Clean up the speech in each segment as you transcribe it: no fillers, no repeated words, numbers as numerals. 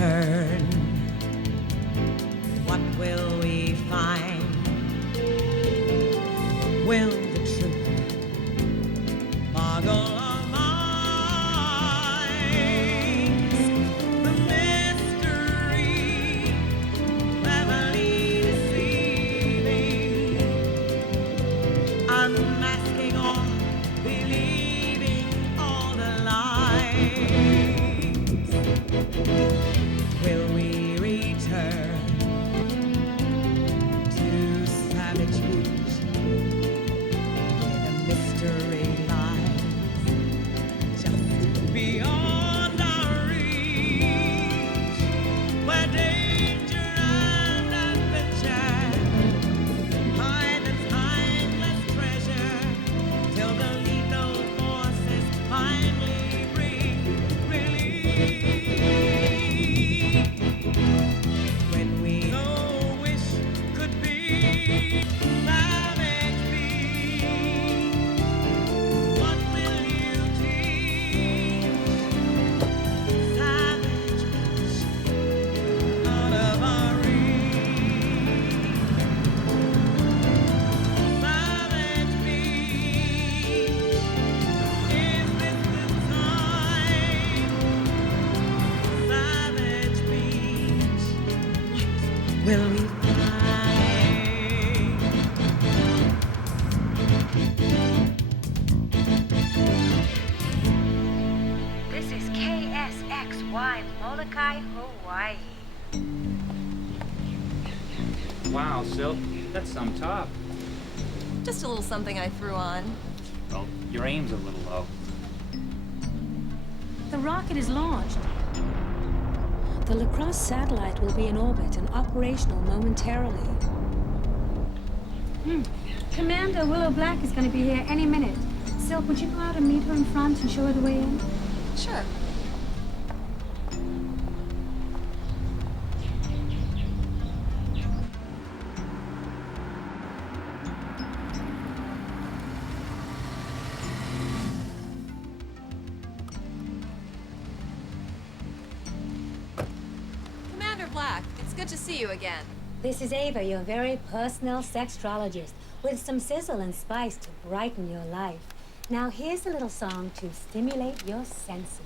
return? What will we find? Will the truth boggle our minds? The mystery, cleverly deceiving, unmasking all, believing all the lies. Will we return to savage beach where the mystery lies just beyond our reach, where danger and adventure hide the timeless treasure till the lethal forces finally bring relief? When we no wish could be savage beast, what will you teach? Savage beast, out of our reach. Savage beast, is this the time? Savage beast, what will we find? This is KSXY, Molokai, Hawaii. Wow, Silk, that's some top. Just a little something I threw on. Well, your aim's a little low. The rocket is launched. The L.E.T.H.A.L satellite will be in orbit and operational momentarily. Commander Willow Black is going to be here any minute. Silk, would you go out and meet her in front and show her the way in? Sure. Commander Black, it's good to see you again. This is Ava, your very personal sextrologist, with some sizzle and spice to brighten your life. Now here's a little song to stimulate your senses.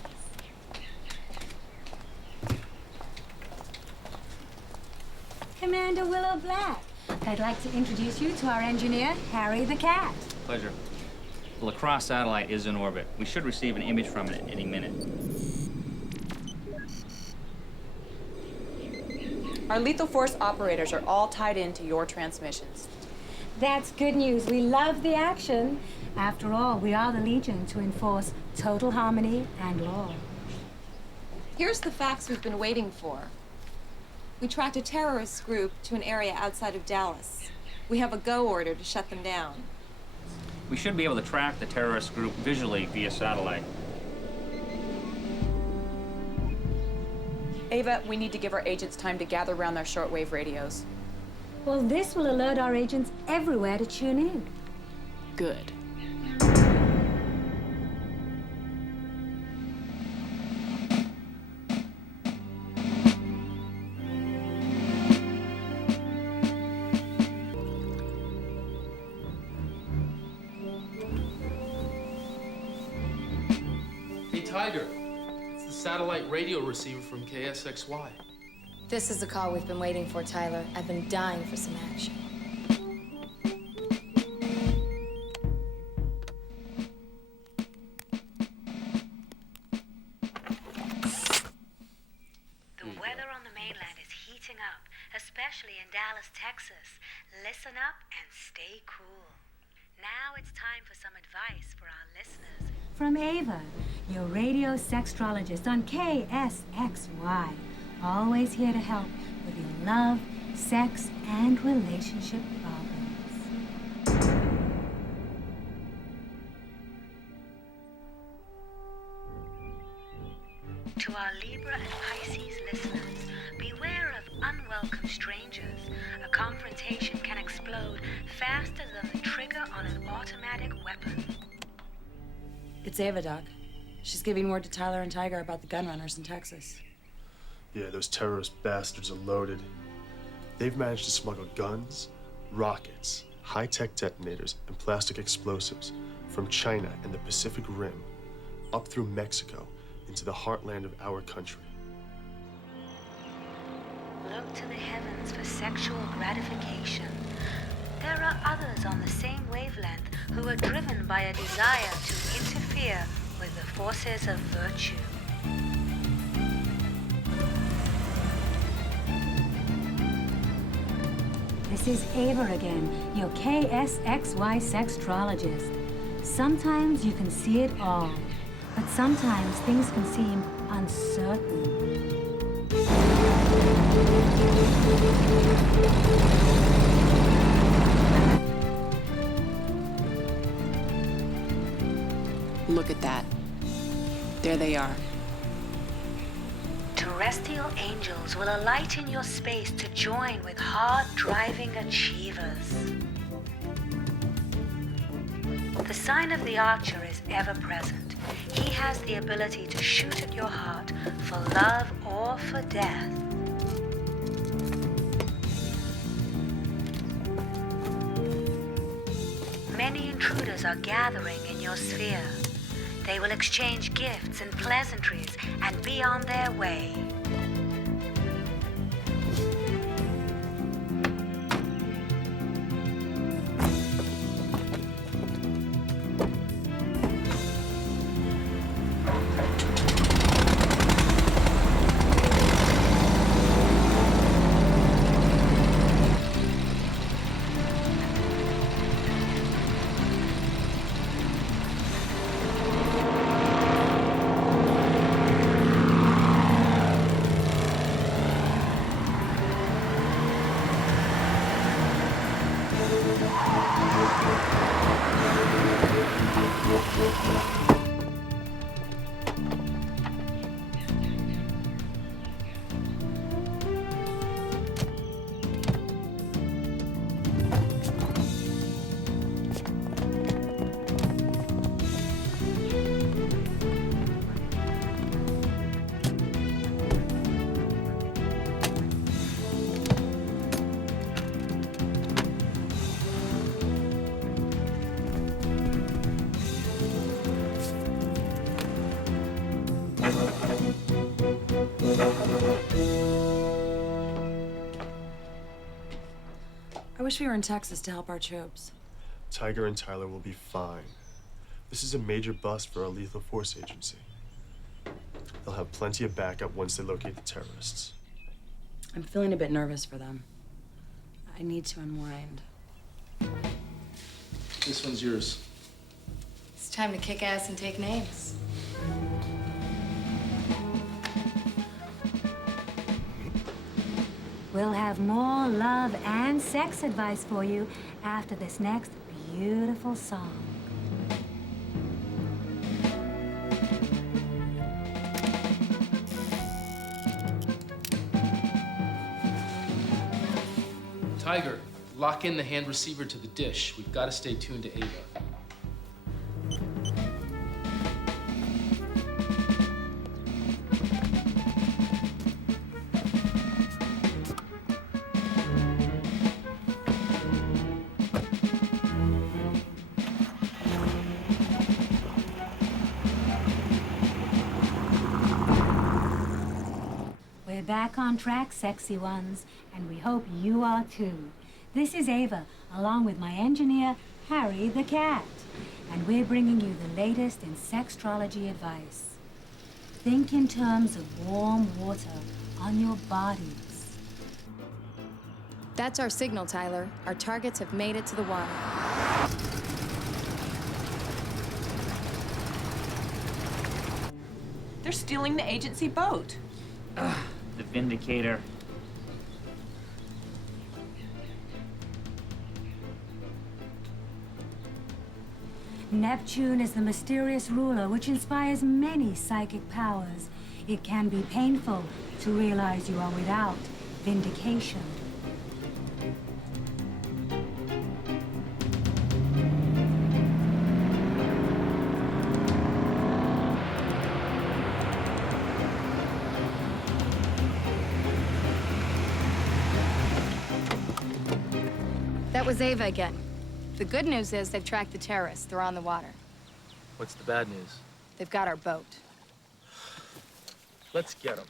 Commander Willow Black, I'd like to introduce you to our engineer, Harry the Cat. Pleasure. The L.E.T.H.A.L satellite is in orbit. We should receive an image from it any minute. Our lethal force operators are all tied into your transmissions. That's good news. We love the action. After all, we are the Legion to enforce total harmony and law. Here's the facts we've been waiting for. We tracked a terrorist group to an area outside of Dallas. We have a go order to shut them down. We should be able to track the terrorist group visually via satellite. Ava, we need to give our agents time to gather around their shortwave radios. Well, this will alert our agents everywhere to tune in. Good. Hey, Tiger. It's the satellite radio receiver from KSXY. This is the call we've been waiting for, Tyler. I've been dying for some action. The weather on the mainland is heating up, especially in Dallas, Texas. Listen up and stay cool. Now it's time for some advice for our listeners. From Ava, your radio sextrologist on KSXY. Always here to help with your love, sex, and relationship problems. To our Libra and Pisces listeners, beware of unwelcome strangers. A confrontation can explode faster than the trigger on an automatic weapon. It's Ava, Doc. She's giving word to Tyler and Tiger about the gun runners in Texas. Yeah, those terrorist bastards are loaded. They've managed to smuggle guns, rockets, high-tech detonators, and plastic explosives from China and the Pacific Rim up through Mexico into the heartland of our country. Look to the heavens for sexual gratification. There are others on the same wavelength who are driven by a desire to interfere with the forces of virtue. This is Ava again, your KSXY sextrologist. Sometimes you can see it all, but sometimes things can seem uncertain. Look at that. There they are. Terrestrial angels will alight in your space to join with hard-driving achievers. The sign of the archer is ever present. He has the ability to shoot at your heart for love or for death. Many intruders are gathering in your sphere. They will exchange gifts and pleasantries and be on their way. I wish we were in Texas to help our troops. Tiger and Tyler will be fine. This is a major bust for our lethal force agency. They'll have plenty of backup once they locate the terrorists. I'm feeling a bit nervous for them. I need to unwind. This one's yours. It's time to kick ass and take names. We'll have more love and sex advice for you after this next beautiful song. Tiger, lock in the hand receiver to the dish. We've got to stay tuned to Ava. We're back on track, sexy ones, and we hope you are too. This is Ava, along with my engineer, Harry the Cat, and we're bringing you the latest in sextrology advice. Think in terms of warm water on your bodies. That's our signal, Tyler. Our targets have made it to the water. They're stealing the agency boat. The Vindicator. Neptune is the mysterious ruler which inspires many psychic powers. It can be painful to realize you are without vindication. That was Ava again. The good news is they've tracked the terrorists. They're on the water. What's the bad news? They've got our boat. Let's get them.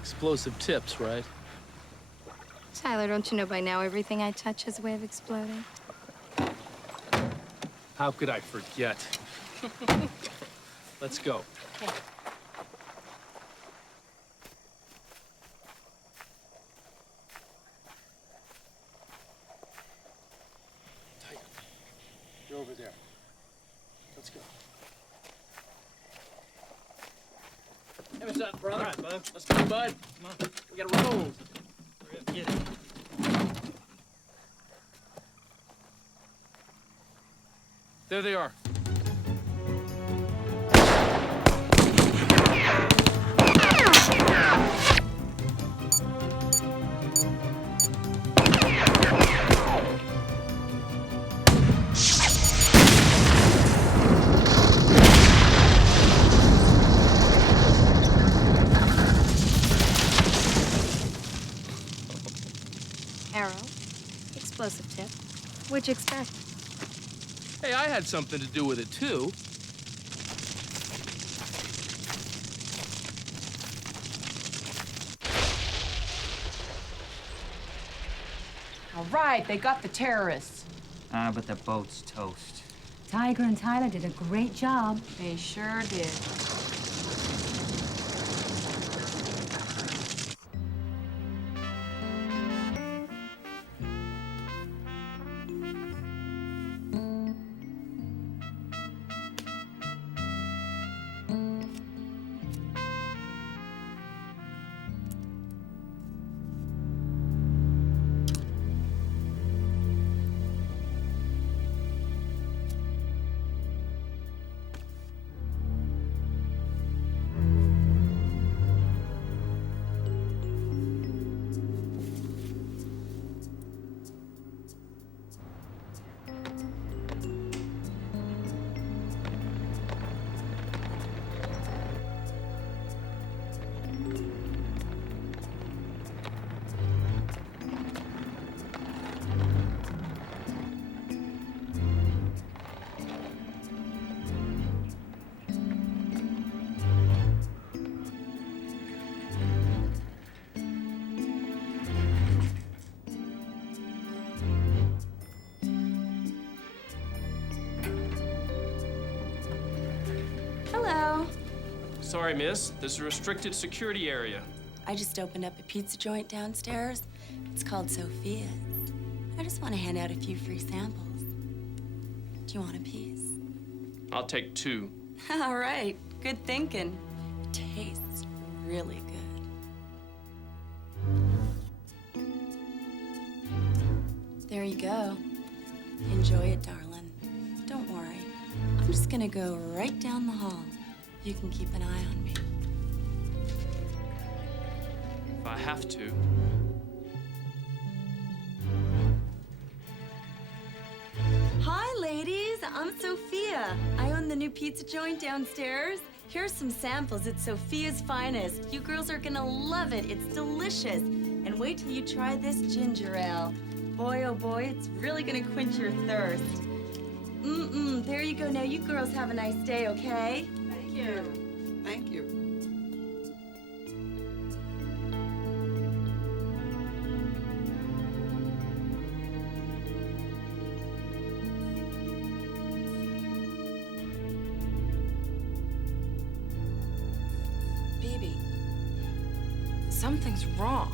Explosive tips, right? Tyler, don't you know by now everything I touch has a way of exploding? How could I forget? Let's go. Okay. You're over there. Let's go. Hey, what's up, brother? All right, bud. Let's go, bud. Come on. We gotta roll. Hurry up, get it. There they are. Arrow. Explosive tip. What'd you expect? Hey, I had something to do with it, too. All right, they got the terrorists. But the boat's toast. Tiger and Tyler did a great job. They sure did. Sorry, miss. This is a restricted security area. I just opened up a pizza joint downstairs. It's called Sophia's. I just want to hand out a few free samples. Do you want a piece? I'll take 2. All right. Good thinking. Tastes really good. There you go. Enjoy it, darling. Don't worry. I'm just gonna go right down the hall. You can keep an eye on me. If I have to. Hi, ladies. I'm Sophia. I own the new pizza joint downstairs. Here's some samples. It's Sophia's finest. You girls are gonna love it. It's delicious. And wait till you try this ginger ale. Boy, oh boy, it's really gonna quench your thirst. There you go. Now you girls have a nice day, okay? Thank you. Thank you. Baby, something's wrong.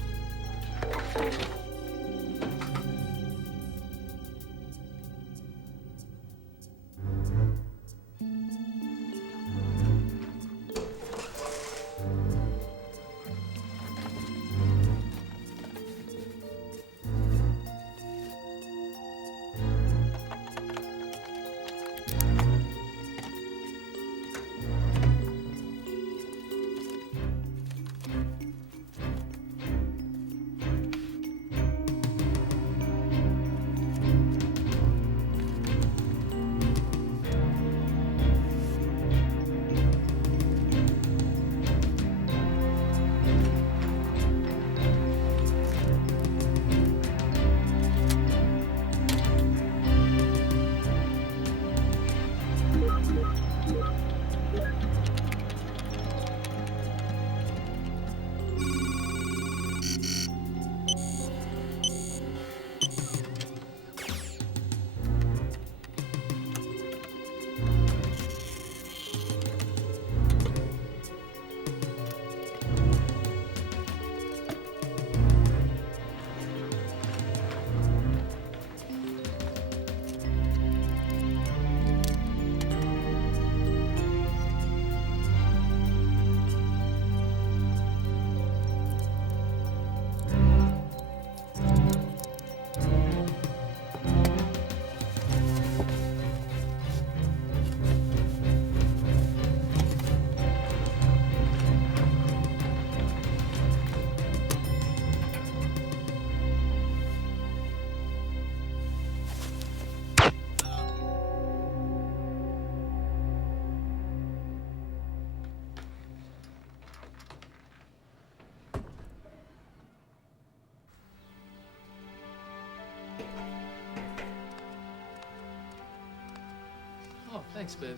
Oh, thanks, babe.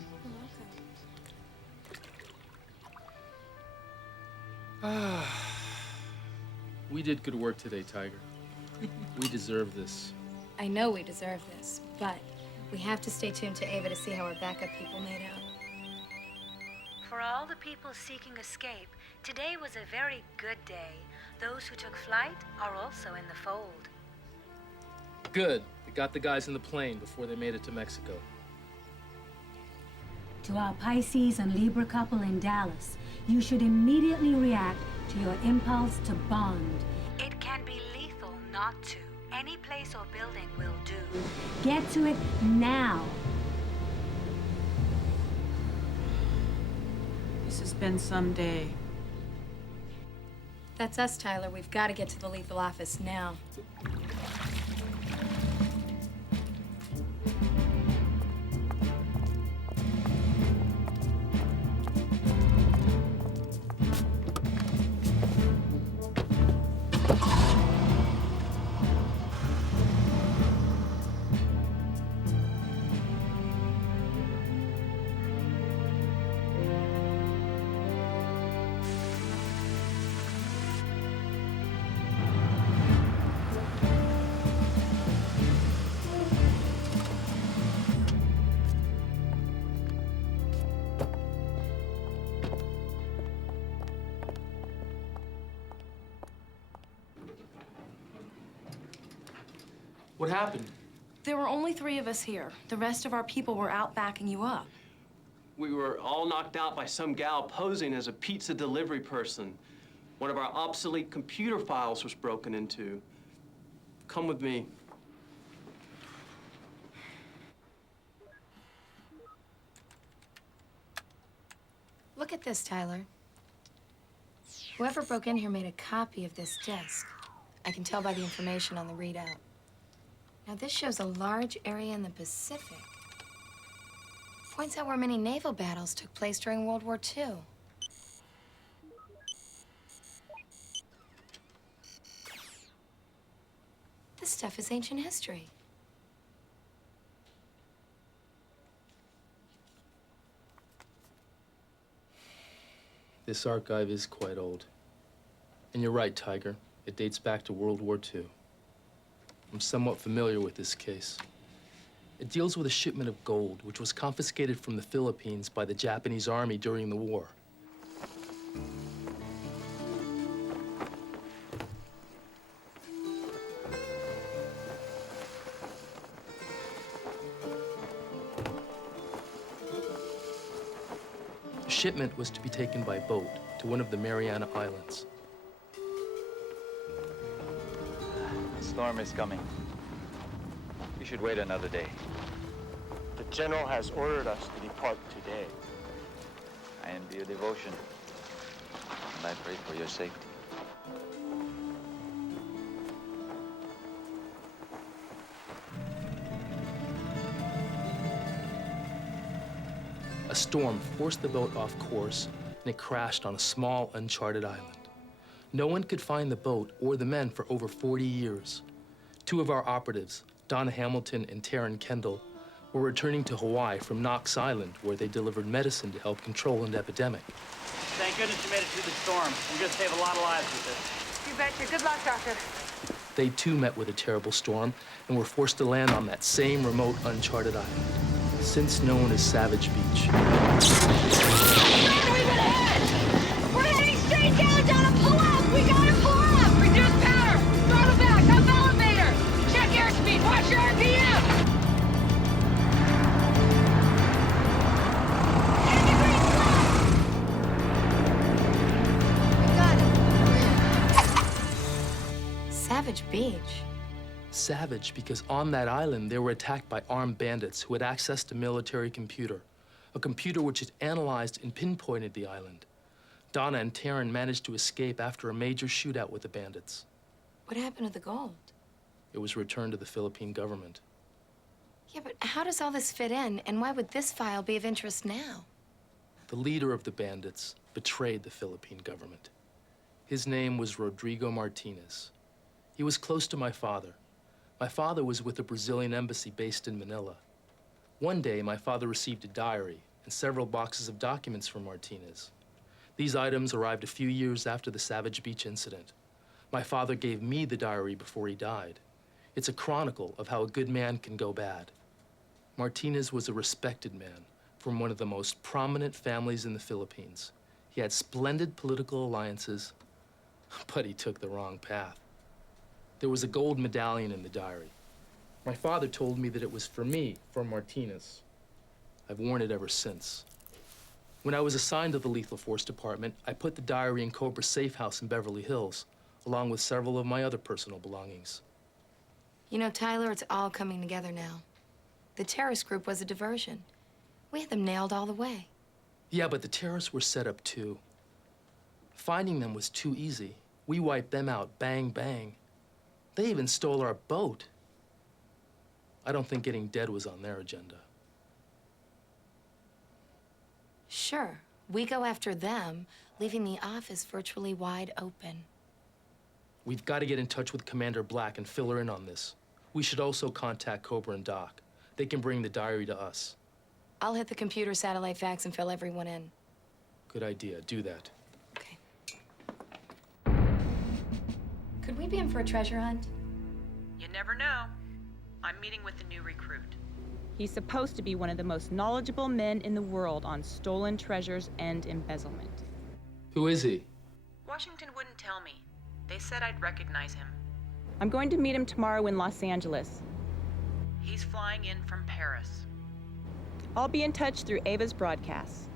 We did good work today, Tiger. We deserve this. I know we deserve this, but we have to stay tuned to Ava to see how our backup people made out. For all the people seeking escape, today was a very good day. Those who took flight are also in the fold. Good. They got the guys in the plane before they made it to Mexico. To our Pisces and Libra couple in Dallas, you should immediately react to your impulse to bond. It can be lethal not to. Any place or building will do. Get to it now. This has been some day. That's us, Tyler. We've got to get to the lethal office now. What happened? There were only 3 of us here. The rest of our people were out backing you up. We were all knocked out by some gal posing as a pizza delivery person. One of our obsolete computer files was broken into. Come with me. Look at this, Tyler. Whoever broke in here made a copy of this disk. I can tell by the information on the readout. Now, this shows a large area in the Pacific. Points out where many naval battles took place during World War II. This stuff is ancient history. This archive is quite old. And you're right, Tiger. It dates back to World War II. I'm somewhat familiar with this case. It deals with a shipment of gold, which was confiscated from the Philippines by the Japanese army during the war. The shipment was to be taken by boat to one of the Mariana Islands. The storm is coming. We should wait another day. The general has ordered us to depart today. I envy your devotion, and I pray for your safety. A storm forced the boat off course, and it crashed on a small, uncharted island. No one could find the boat or the men for over 40 years. 2 of our operatives, Donna Hamilton and Taryn Kendall, were returning to Hawaii from Knox Island, where they delivered medicine to help control an epidemic. Thank goodness you made it through the storm. We're gonna save a lot of lives with this. You betcha. Good luck, Doctor. They too met with a terrible storm and were forced to land on that same remote, uncharted island, since known as Savage Beach. We've been hit! We're heading straight down, Donna. Pull up! We gotta pull up! Reduce power! Throttle back! Up elevator! Check airspeed! Watch your RPM! Savage Beach. Savage because on that island they were attacked by armed bandits who had access to military computer, a computer which had analyzed and pinpointed the island. Donna and Taryn managed to escape after a major shootout with the bandits. What happened to the gold? It was returned to the Philippine government. Yeah, but how does all this fit in, and why would this file be of interest now? The leader of the bandits betrayed the Philippine government. His name was Rodrigo Martinez. He was close to my father. My father was with the Brazilian embassy based in Manila. One day, my father received a diary and several boxes of documents from Martinez. These items arrived a few years after the Savage Beach incident. My father gave me the diary before he died. It's a chronicle of how a good man can go bad. Martinez was a respected man from one of the most prominent families in the Philippines. He had splendid political alliances, but he took the wrong path. There was a gold medallion in the diary. My father told me that it was for me, from Martinez. I've worn it ever since. When I was assigned to the Lethal Force Department, I put the diary in Cobra's safe house in Beverly Hills, along with several of my other personal belongings. You know, Tyler, it's all coming together now. The terrorist group was a diversion. We had them nailed all the way. Yeah, but the terrorists were set up too. Finding them was too easy. We wiped them out, bang, bang. They even stole our boat. I don't think getting dead was on their agenda. Sure, we go after them, leaving the office virtually wide open. We've got to get in touch with Commander Black and fill her in on this. We should also contact Cobra and Doc. They can bring the diary to us. I'll hit the computer satellite fax and fill everyone in. Good idea. Do that. Could we be in for a treasure hunt? You never know. I'm meeting with the new recruit. He's supposed to be one of the most knowledgeable men in the world on stolen treasures and embezzlement. Who is he? Washington wouldn't tell me. They said I'd recognize him. I'm going to meet him tomorrow in Los Angeles. He's flying in from Paris. I'll be in touch through Ava's broadcasts.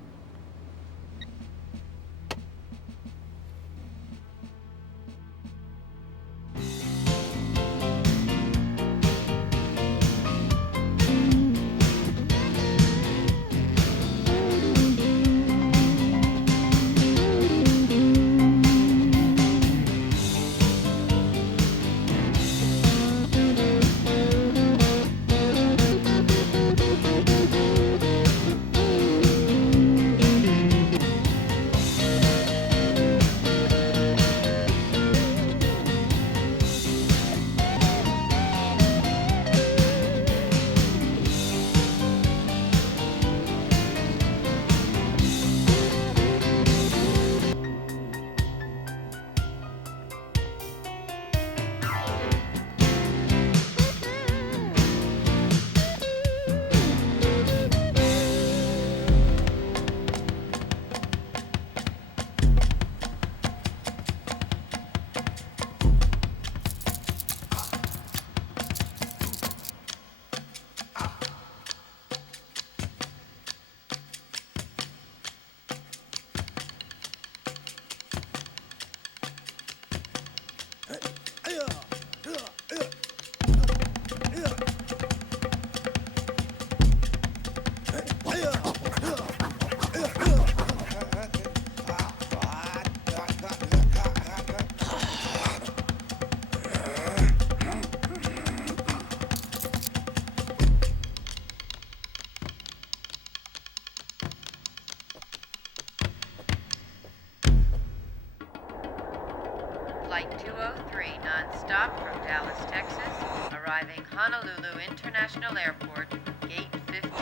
Flight 203, non-stop from Dallas, Texas, arriving Honolulu International Airport, Gate 15.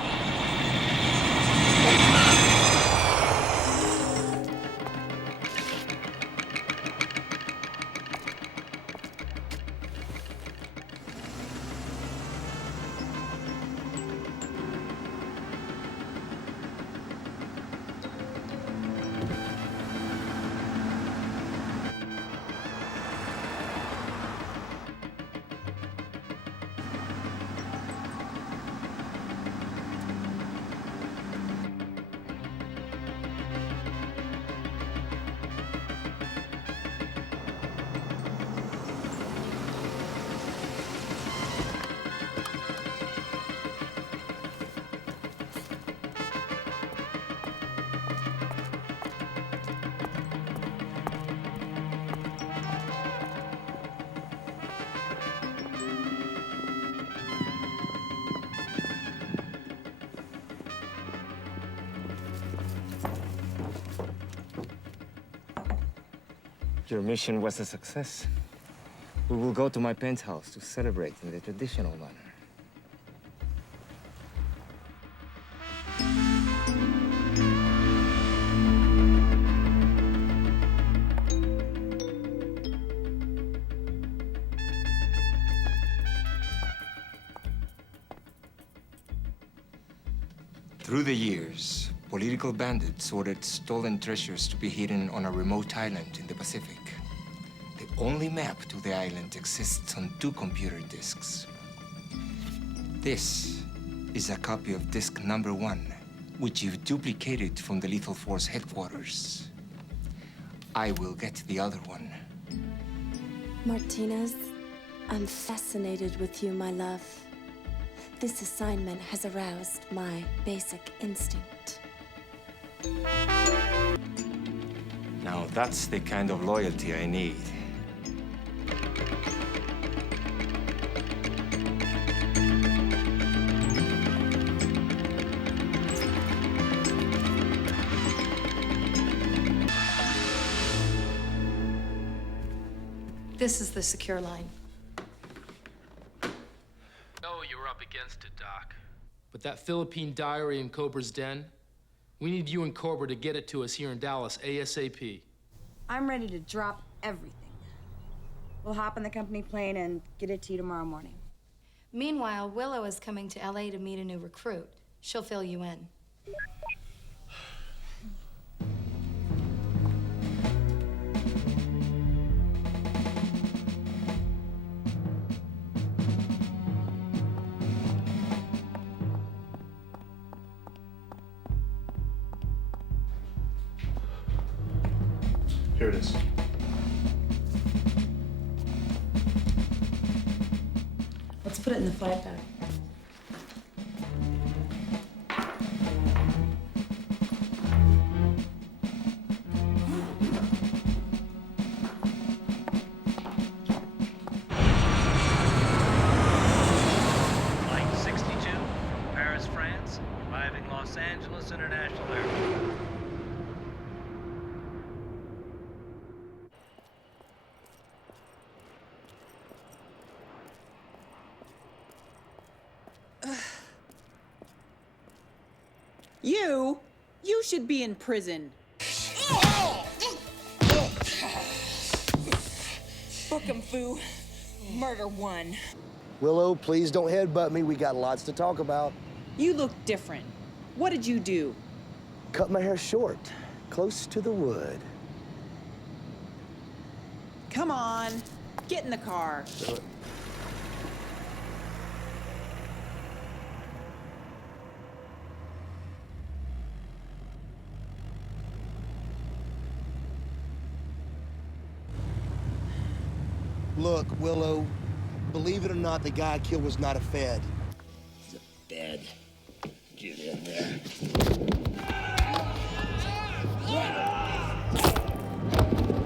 Your mission was a success. We will go to my penthouse to celebrate in the traditional manner. Through the years, political bandits ordered stolen treasures to be hidden on a remote island in the Pacific. The only map to the island exists on 2 computer disks. This is a copy of disk number 1, which you've duplicated from the Lethal Force headquarters. I will get the other one. Martinez, I'm fascinated with you, my love. This assignment has aroused my basic instinct. Now that's the kind of loyalty I need. This is the secure line. Oh, you were up against it, Doc. But that Philippine diary in Cobra's den, we need you and Cobra to get it to us here in Dallas ASAP. I'm ready to drop everything. We'll hop on the company plane and get it to you tomorrow morning. Meanwhile, Willow is coming to L.A. to meet a new recruit. She'll fill you in. Here it is. Let's put it in the flight bag. Flight 62, Paris, France, arriving Los Angeles International Airport. You should be in prison. Book 'em, Fu. Murder one. Willow, please don't headbutt me. We got lots to talk about. You look different. What did you do? Cut my hair short, close to the wood. Come on, get in the car. Look, Willow, believe it or not, the guy I killed was not a Fed. He's a Fed. Get in there.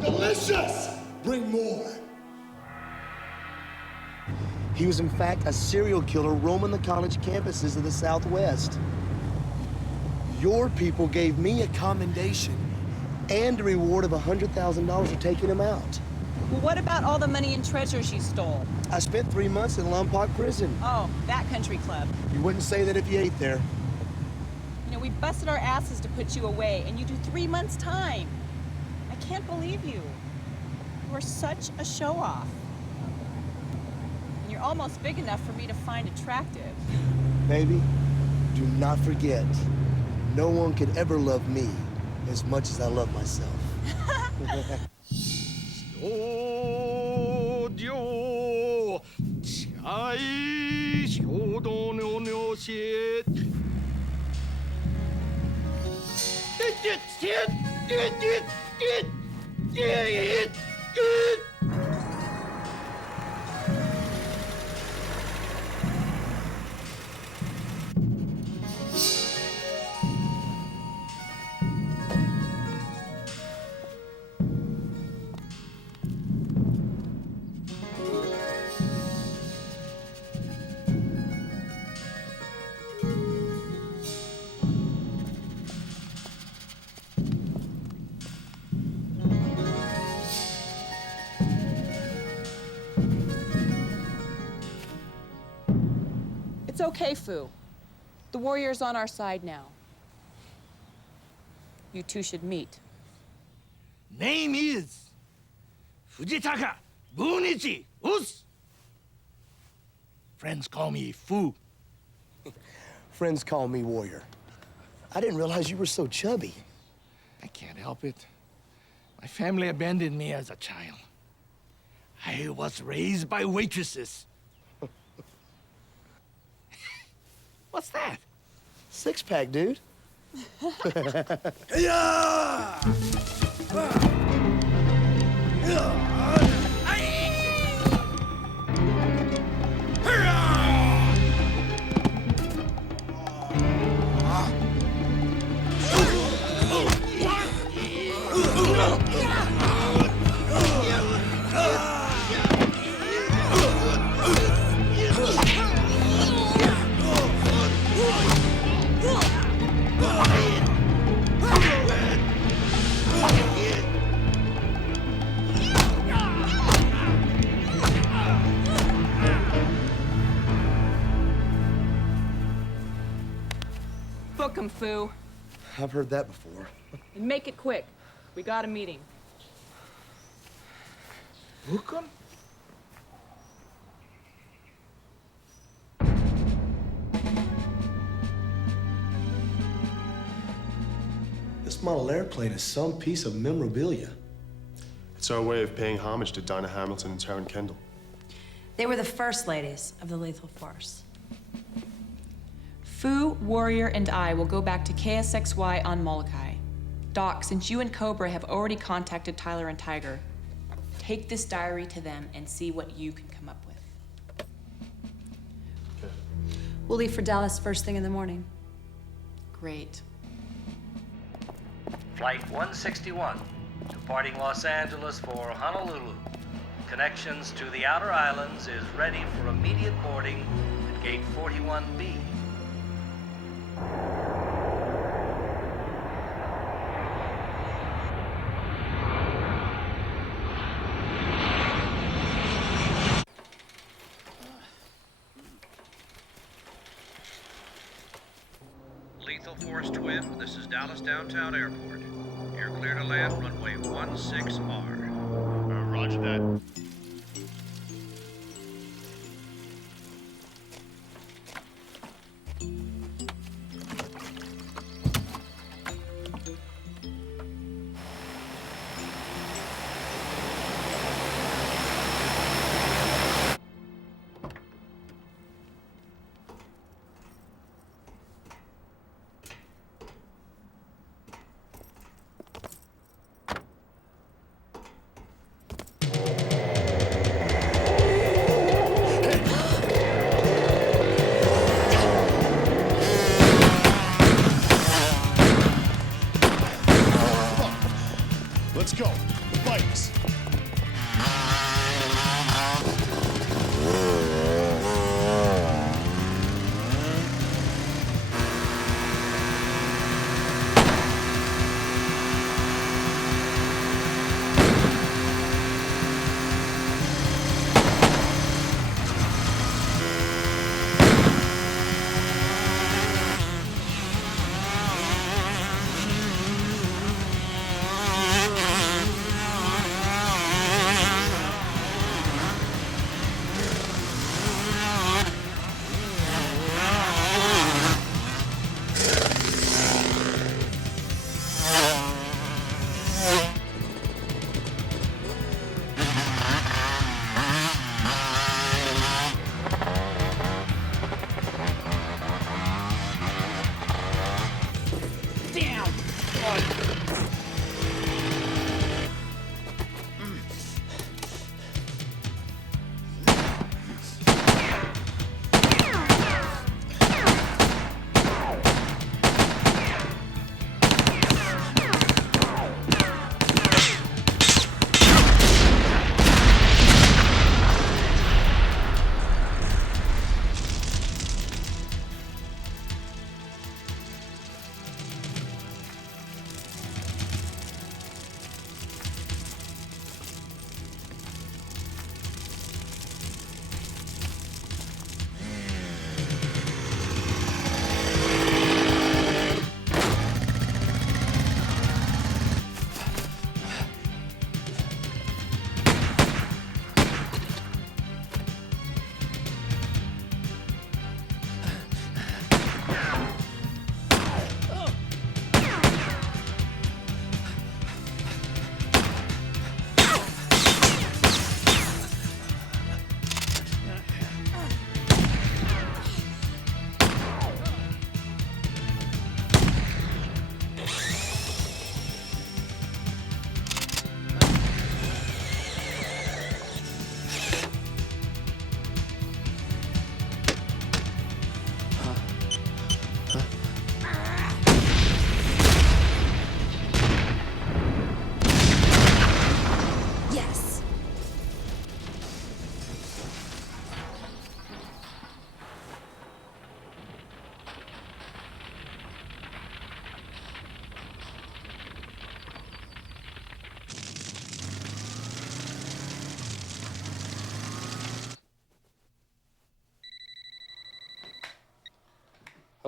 Delicious! Bring more. He was, in fact, a serial killer roaming the college campuses of the Southwest. Your people gave me a commendation and a reward of $100,000 for taking him out. Well, what about all the money and treasures you stole? I spent 3 months in Lompoc Prison. Oh, that country club. You wouldn't say that if you ate there. You know, we busted our asses to put you away, and you do 3 months' time. I can't believe you. You are such a show-off. And you're almost big enough for me to find attractive. Baby, do not forget, no one could ever love me as much as I love myself. It's okay, Fu. The warrior's on our side now. You two should meet. Name is Fujitaka Bunichi Us. Friends call me Fu. Friends call me Warrior. I didn't realize you were so chubby. I can't help it. My family abandoned me as a child. I was raised by waitresses. What's that? Six-pack, dude. Book 'em, Fu. I've heard that before. And make it quick. We got a meeting. Book 'em? This model airplane is some piece of memorabilia. It's our way of paying homage to Dinah Hamilton and Taryn Kendall. They were the first ladies of the lethal force. Fu, Warrior, and I will go back to KSXY on Molokai. Doc, since you and Cobra have already contacted Tyler and Tiger, take this diary to them and see what you can come up with. Okay. We'll leave for Dallas first thing in the morning. Great. Flight 161, departing Los Angeles for Honolulu. Connections to the outer islands is ready for immediate boarding at gate 41B. Lethal Force Twin, this is Dallas Downtown Airport. You're clear to land runway 16R. Roger that. Let's go. The bikes.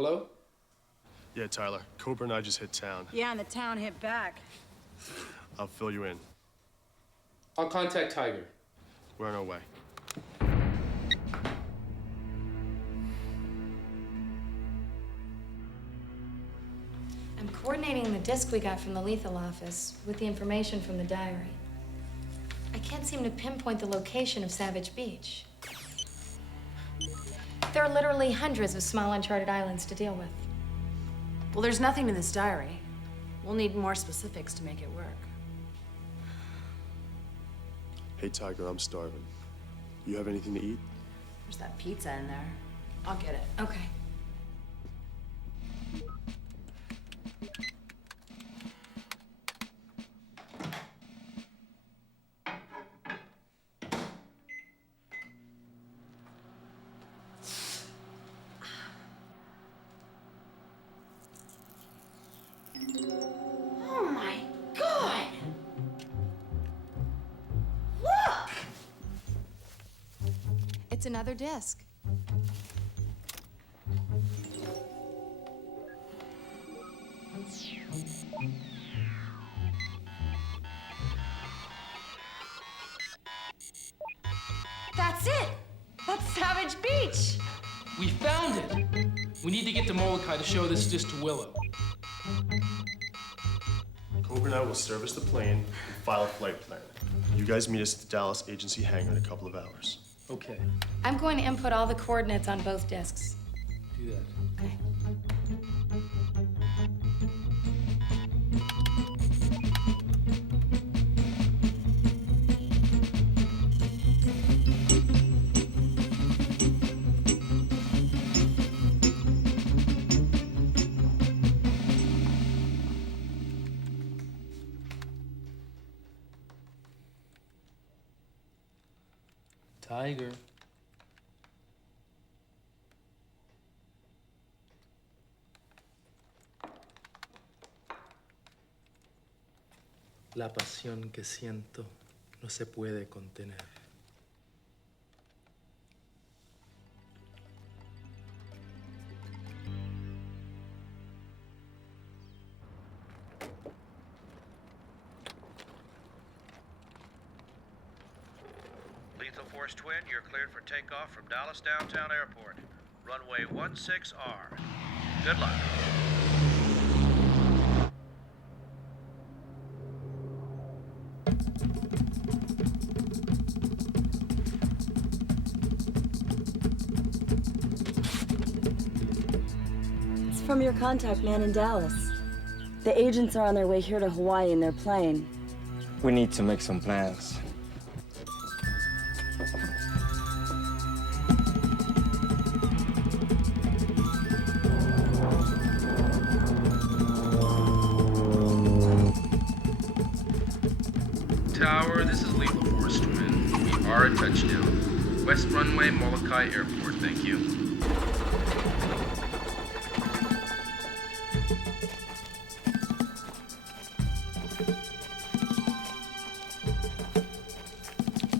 Hello? Yeah, Tyler. Cobra and I just hit town. Yeah, and the town hit back. I'll fill you in. I'll contact Tiger. We're on our way. I'm coordinating the disc we got from the lethal office with the information from the diary. I can't seem to pinpoint the location of Savage Beach. There are literally hundreds of small uncharted islands to deal with. Well, there's nothing in this diary. We'll need more specifics to make it work. Hey, Tiger, I'm starving. You have anything to eat? There's that pizza in there. I'll get it. Okay. Oh my God! Look! It's another disc. That's it! That's Savage Beach! We found it! We need to get to Molokai to show this disc to Willow. Cobra and I will service the plane and file a flight plan. You guys meet us at the Dallas agency hangar in a couple of hours. Okay. I'm going to input all the coordinates on both discs. Do that. Okay. Tiger. La pasión que siento no se puede contener. Lethal Force Twin, you're cleared for takeoff from Dallas Downtown Airport. Runway 16R. Good luck. It's from your contact man in Dallas. The agents are on their way here to Hawaii in their plane. We need to make some plans. Tower, this is Lethal Force Twin. We are at touchdown. West Runway, Molokai Airport, thank you.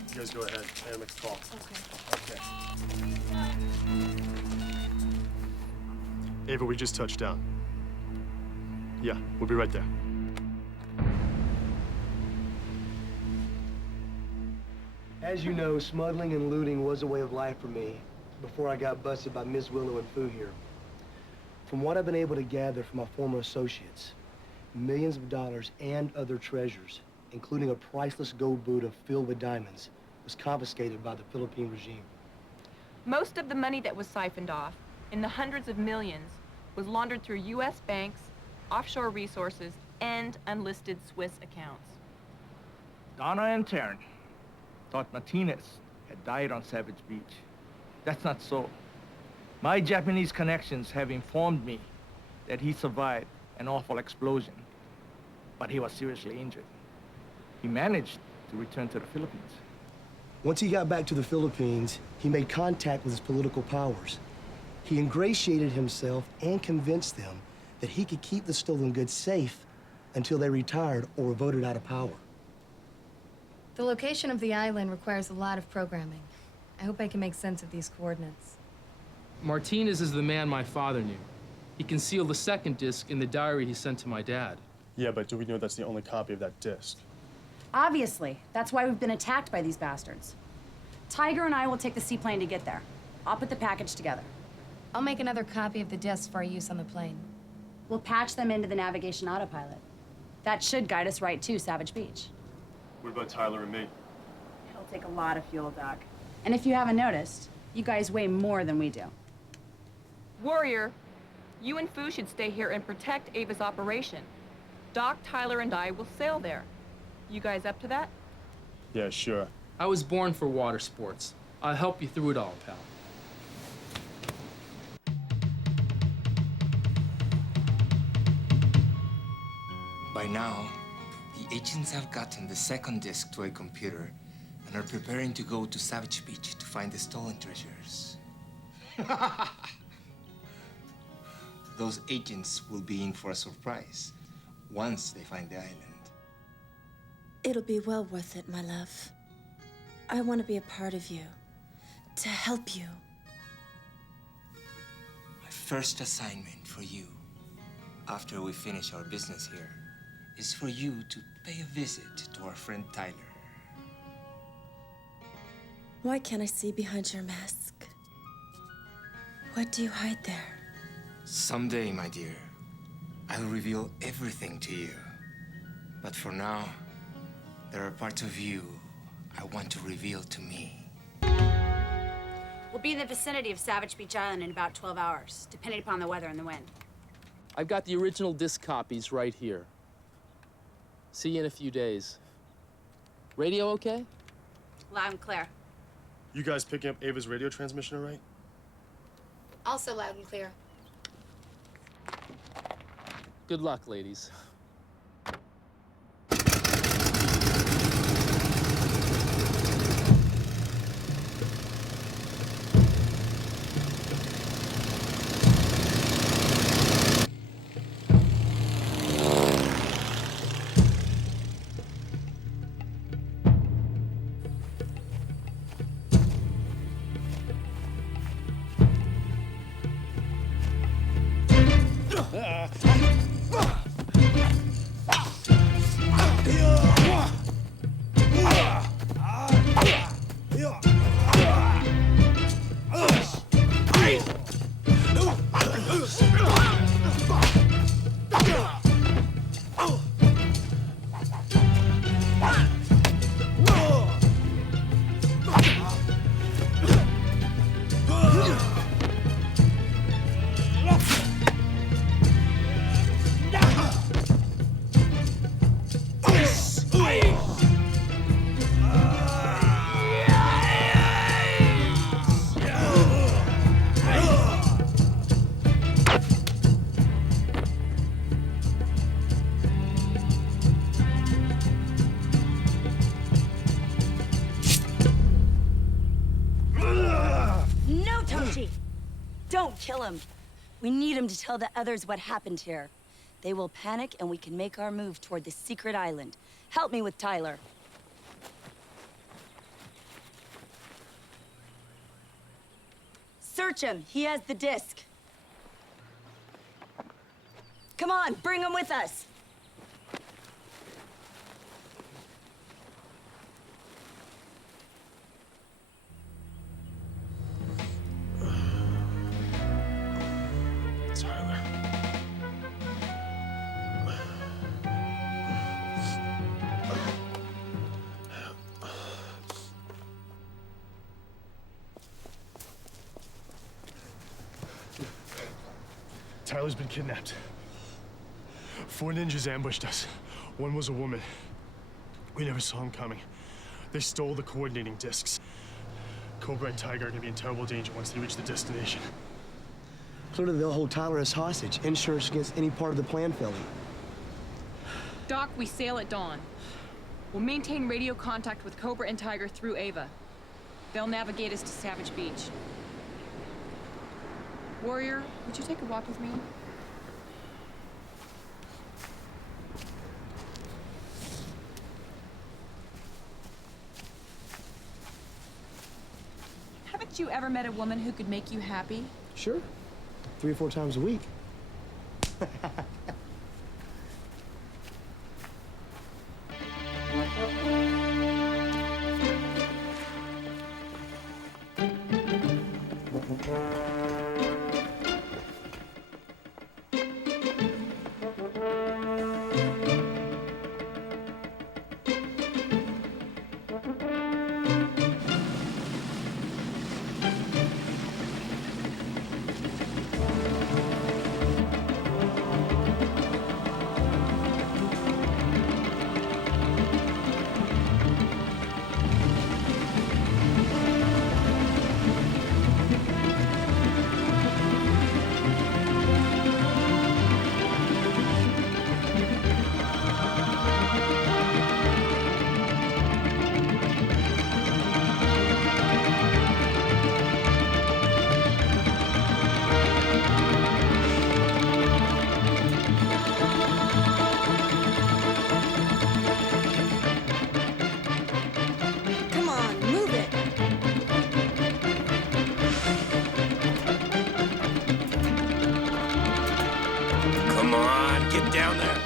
You guys go ahead. I gotta make a call. Okay. Ava, we just touched down. Yeah, we'll be right there. As you know, smuggling and looting was a way of life for me before I got busted by Miss Willow and Fu here. From what I've been able to gather from my former associates, millions of dollars and other treasures, including a priceless gold Buddha filled with diamonds, was confiscated by the Philippine regime. Most of the money that was siphoned off, in the hundreds of millions, was laundered through U.S. banks, offshore resources, and unlisted Swiss accounts. Donna and Taryn thought Martinez had died on Savage Beach. That's not so. My Japanese connections have informed me that he survived an awful explosion, but he was seriously injured. He managed to return to the Philippines. Once he got back to the Philippines, he made contact with his political powers. He ingratiated himself and convinced them that he could keep the stolen goods safe until they retired or were voted out of power. The location of the island requires a lot of programming. I hope I can make sense of these coordinates. Martinez is the man my father knew. He concealed the second disc in the diary he sent to my dad. Yeah, but do we know that's the only copy of that disc? Obviously. That's why we've been attacked by these bastards. Tiger and I will take the seaplane to get there. I'll put the package together. I'll make another copy of the discs for our use on the plane. We'll patch them into the navigation autopilot. That should guide us right to Savage Beach. What about Tyler and me? It'll take a lot of fuel, Doc. And if you haven't noticed, you guys weigh more than we do. Warrior, you and Fu should stay here and protect Ava's operation. Doc, Tyler, and I will sail there. You guys up to that? Yeah, sure. I was born for water sports. I'll help you through it all, pal. By now, the agents have gotten the second disc to a computer and are preparing to go to Savage Beach to find the stolen treasures. Those agents will be in for a surprise once they find the island. It'll be well worth it, my love. I want to be a part of you, to help you. My first assignment for you, after we finish our business here, is for you to pay a visit to our friend Tyler. Why can't I see behind your mask? What do you hide there? Someday, my dear, I'll reveal everything to you. But for now, there are parts of you I want to reveal to me. We'll be in the vicinity of Savage Beach Island in about 12 hours, depending upon the weather and the wind. I've got the original disc copies right here. See you in a few days. Radio okay? Loud and clear. You guys picking up Ava's radio transmission all right? Also loud and clear. Good luck, ladies. Don't kill him. We need him to tell the others what happened here. They will panic and we can make our move toward the secret island. Help me with Tyler. Search him. He has the disc. Come on, bring him with us. Tyler. Tyler's been kidnapped. 4 ninjas ambushed us. One was a woman. We never saw him coming. They stole the coordinating discs. Cobra and Tiger are gonna be in terrible danger once they reach the destination. Clearly they'll hold Tyler as hostage. Insurance against any part of the plan failing. Doc, we sail at dawn. We'll maintain radio contact with Cobra and Tiger through Ava. They'll navigate us to Savage Beach. Warrior, would you take a walk with me? Haven't you ever met a woman who could make you happy? Sure. 3 or 4 times a week. Get down there.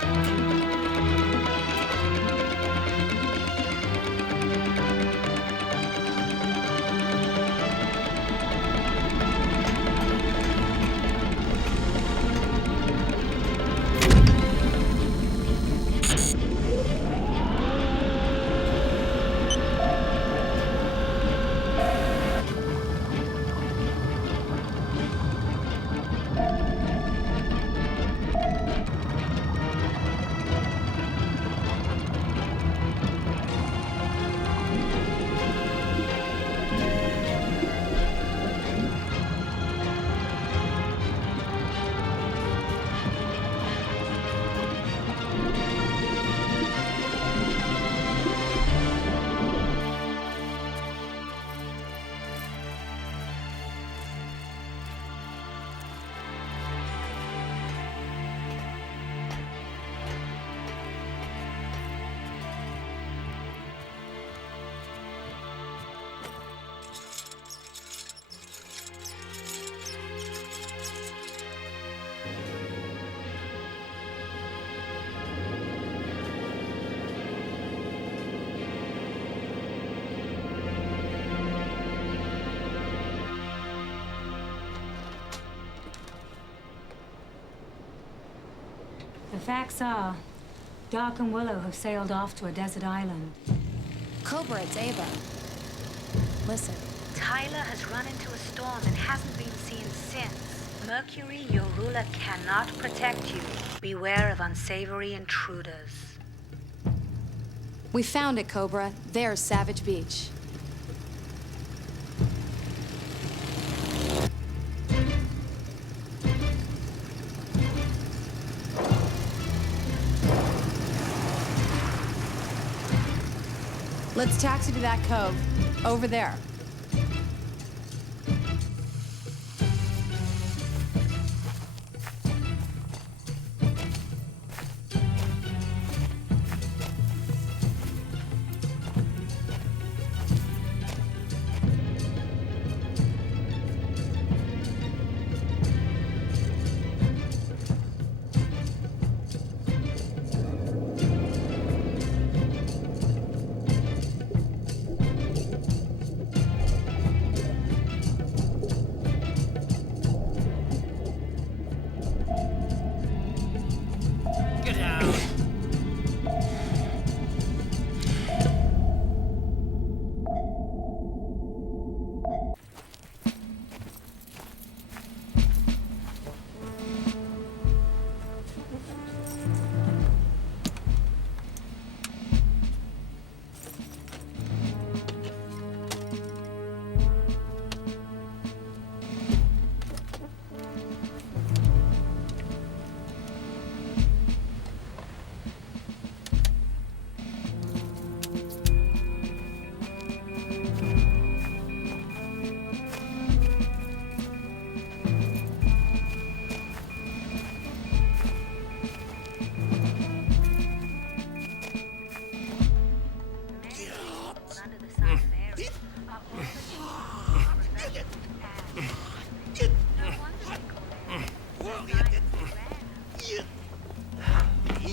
The facts are, Doc and Willow have sailed off to a desert island. Cobra, it's Ava. Listen. Tyler has run into a storm and hasn't been seen since. Mercury, your ruler, cannot protect you. Beware of unsavory intruders. We found it, Cobra. There's Savage Beach. Let's taxi to that cove. Over there.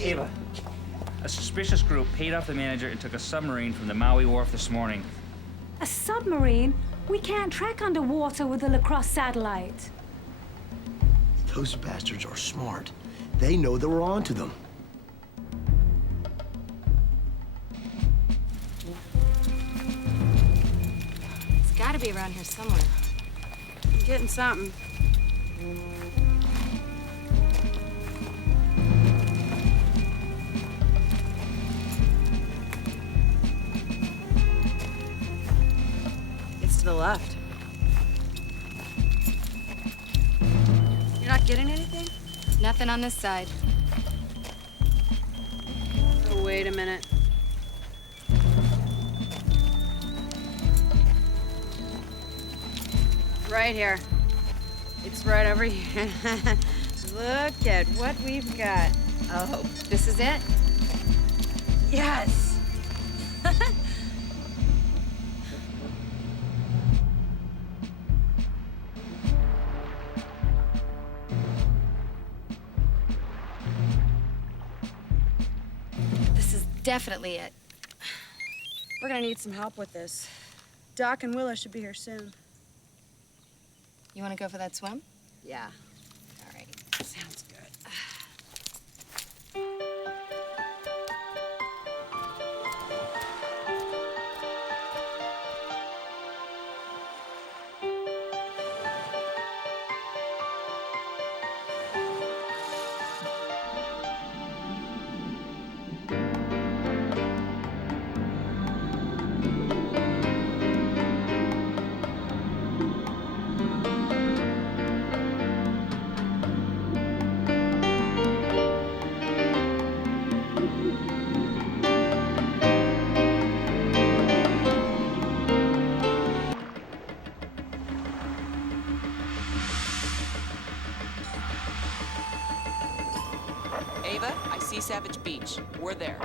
Ava, a suspicious group paid off the manager and took a submarine from the Maui wharf this morning. A submarine? We can't track underwater with the lacrosse satellite. Those bastards are smart. They know that we're onto them. It's gotta be around here somewhere. I'm getting something. It's to the left. You're not getting anything? Nothing on this side. Oh, wait a minute. Right here. It's right over here. Look at what we've got. Oh, this is it? Yes. definitely it. We're gonna need some help with this. Doc and Willow should be here soon. You want to go for that swim? Yeah. All right. Sounds good. Ava, I see Savage Beach. We're there.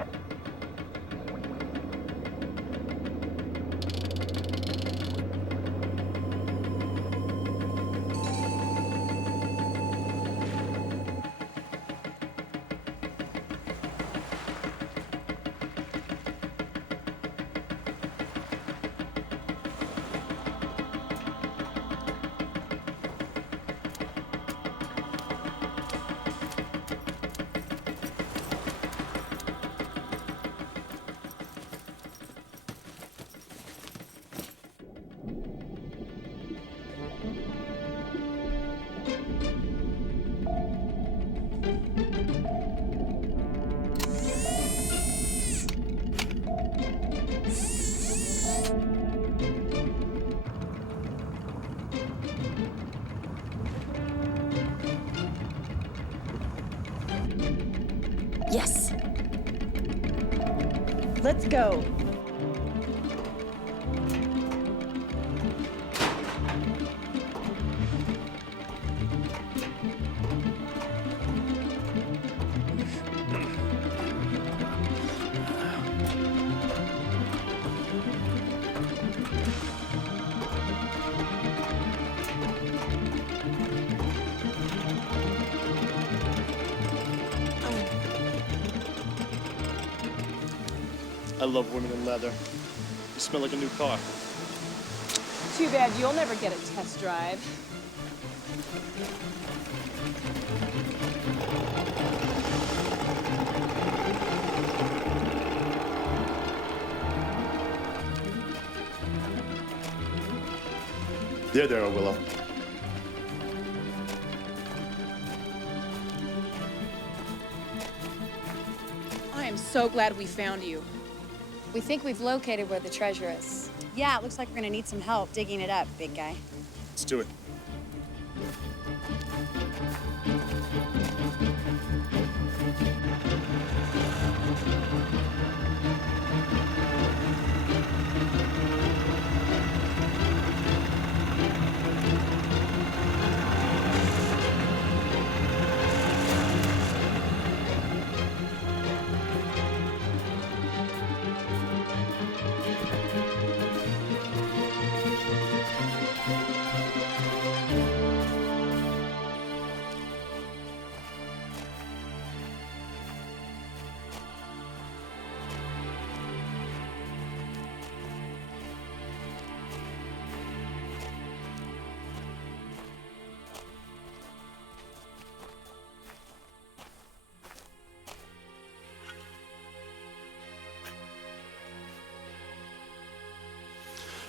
Yes. Let's go. I love women in leather. You smell like a new car. Too bad you'll never get a test drive. There, Willow. I am so glad we found you. We think we've located where the treasure is. Yeah, it looks like we're gonna need some help digging it up, big guy. Let's do it.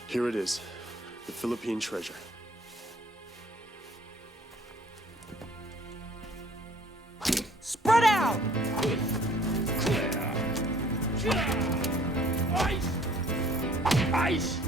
Here it is, the Philippine treasure. Spread out! Ice!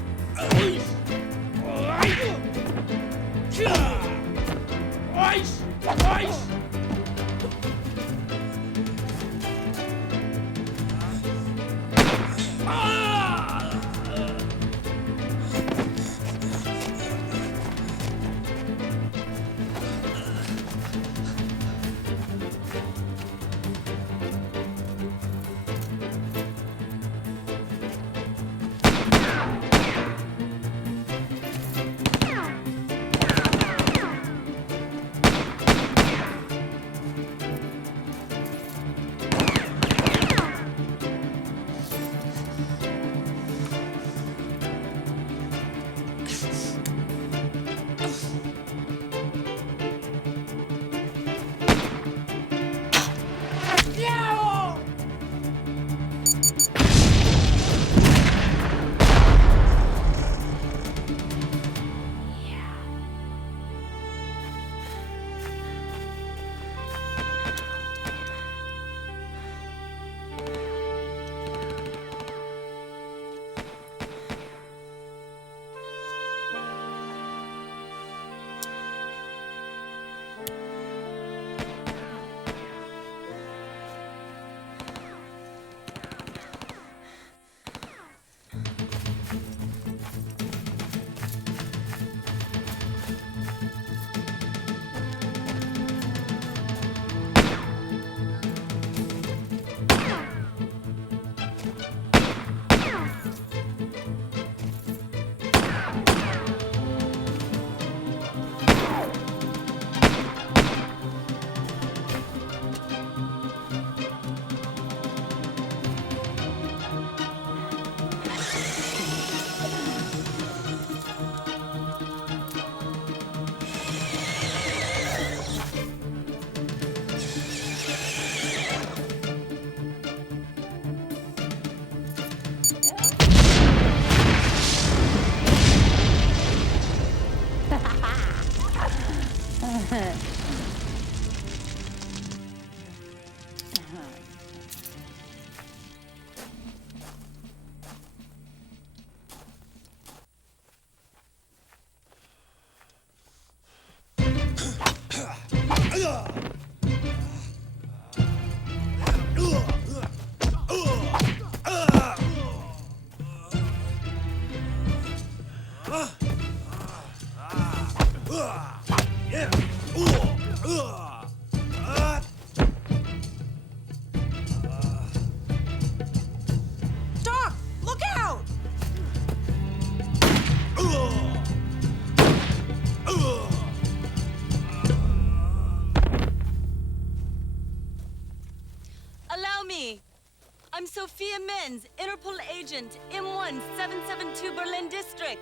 I'm Sophia Menz, Interpol agent, M1 772 Berlin District.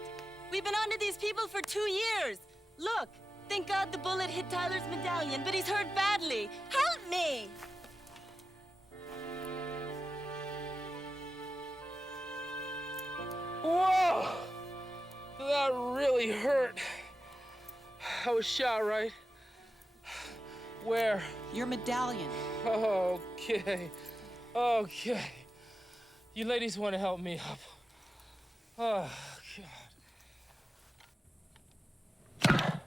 We've been onto these people for 2 years. Look, thank God the bullet hit Tyler's medallion, but he's hurt badly. Help me! Whoa! That really hurt. I was shot, right? Where? Your medallion. Okay. Okay. You ladies want to help me up. Oh, God.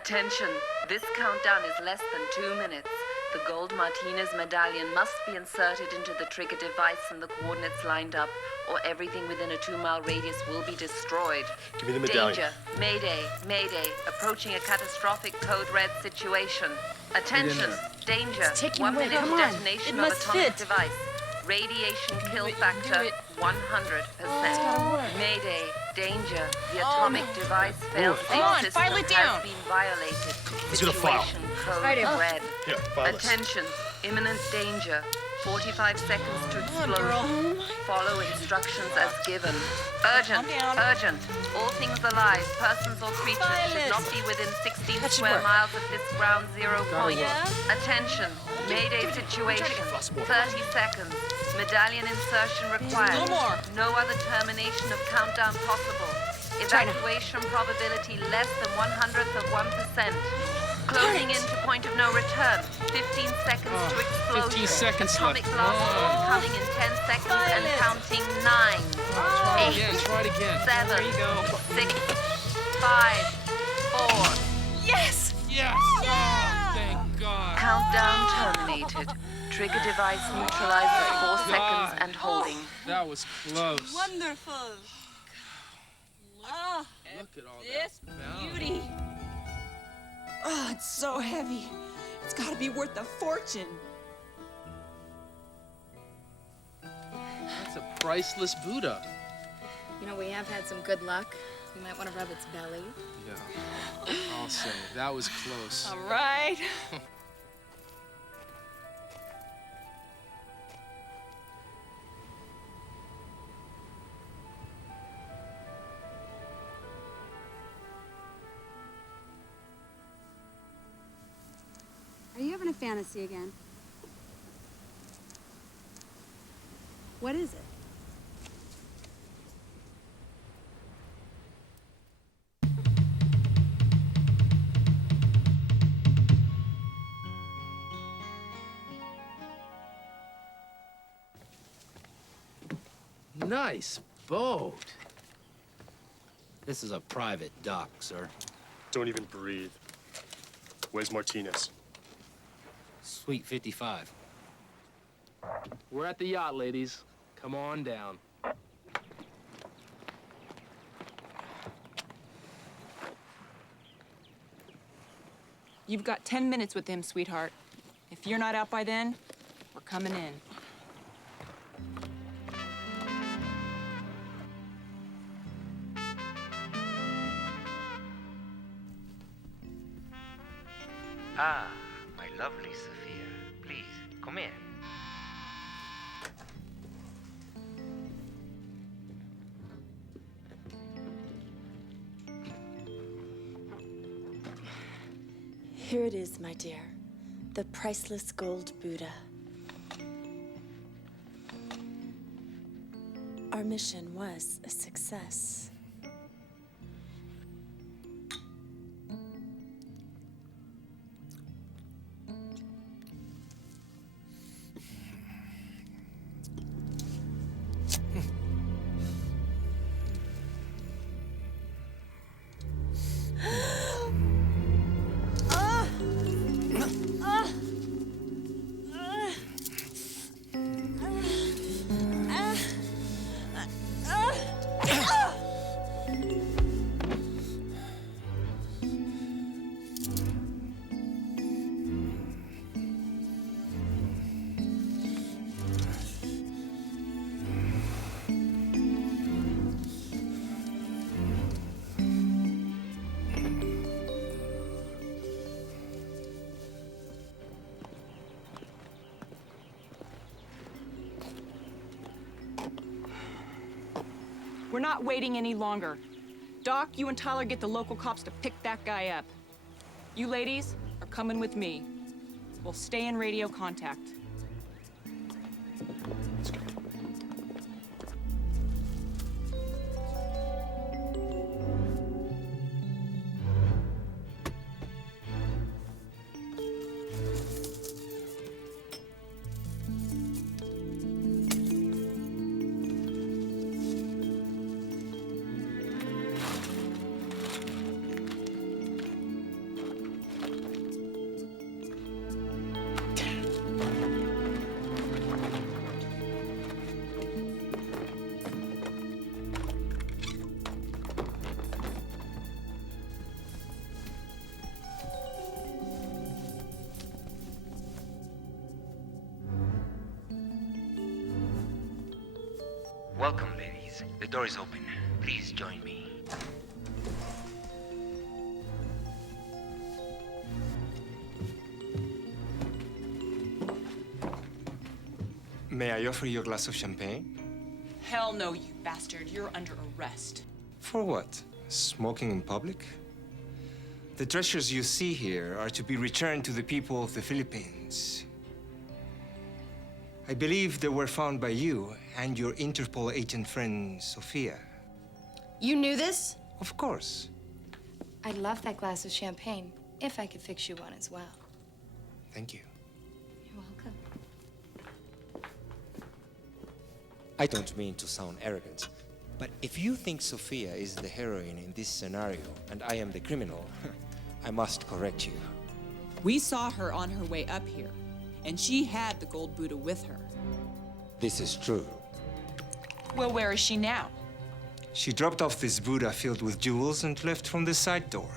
Attention, this countdown is less than 2 minutes. The gold Martinez medallion must be inserted into the trigger device and the coordinates lined up, or everything within a 2-mile radius will be destroyed. Give me the medallion. Danger, mayday, mayday, approaching a catastrophic code red situation. Attention, danger, 1 minute to detonation of atomic device. Radiation kill factor 100%. Mayday, danger, the atomic device fail-safe system has been violated. Let's get a file. Situation code red. Here, file this. Attention, imminent danger. 45 seconds to explosion. Follow instructions as given. Urgent, urgent. All things alive, persons or creatures should not be within 16 square miles of this ground zero point. Attention, mayday situation. 30 seconds. Medallion insertion required. No other termination of countdown possible. Evacuation probability less than 1/100%. Closing in to point of no return. 15 seconds to explosion. 15 seconds Atomic left. blast coming in 10 seconds and counting 9, 8, Try it again. 7, There you go. 6, 5, 4. Yes! Yes! Yeah! Thank God. Countdown terminated. Trigger device neutralized for 4 seconds and holding. That was close. Wonderful. Oh, Look at all this that beauty. Oh, it's so heavy. It's got to be worth a fortune. That's a priceless Buddha. You know, we have had some good luck. You might want to rub its belly. Yeah, I'll say that was close. All right. Are you having a fantasy again? What is it? Nice boat. This is a private dock, sir. Don't even breathe. Where's Martinez? Suite 55. We're at the yacht, ladies. Come on down. You've got 10 minutes with him, sweetheart. If you're not out by then, we're coming in. Ah, my lovely Sophia. Please, come in. Here it is, my dear. The priceless gold Buddha. Our mission was a success. We're not waiting any longer. Doc, you and Tyler get the local cops to pick that guy up. You ladies are coming with me. We'll stay in radio contact. Welcome, ladies. The door is open. Please join me. May I offer you a glass of champagne? Hell no, you bastard. You're under arrest. For what? Smoking in public? The treasures you see here are to be returned to the people of the Philippines. I believe they were found by you and your Interpol agent friend, Sophia. You knew this? Of course. I'd love that glass of champagne, if I could fix you one as well. Thank you. You're welcome. I don't mean to sound arrogant, but if you think Sophia is the heroine in this scenario and I am the criminal, I must correct you. We saw her on her way up here, and she had the gold Buddha with her. This is true. Well, where is she now? She dropped off this Buddha filled with jewels and left from the side door.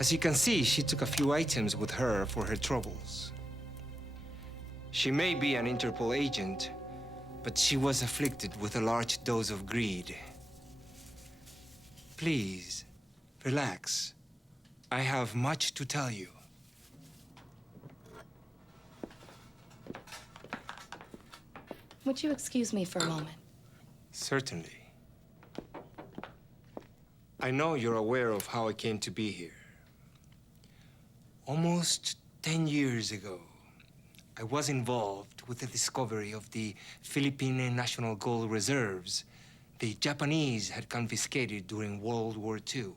As you can see, she took a few items with her for her troubles. She may be an Interpol agent, but she was afflicted with a large dose of greed. Please, relax. I have much to tell you. Would you excuse me for a moment? Certainly. I know you're aware of how I came to be here. Almost 10 years ago, I was involved with the discovery of the Philippine National Gold Reserves the Japanese had confiscated during World War II.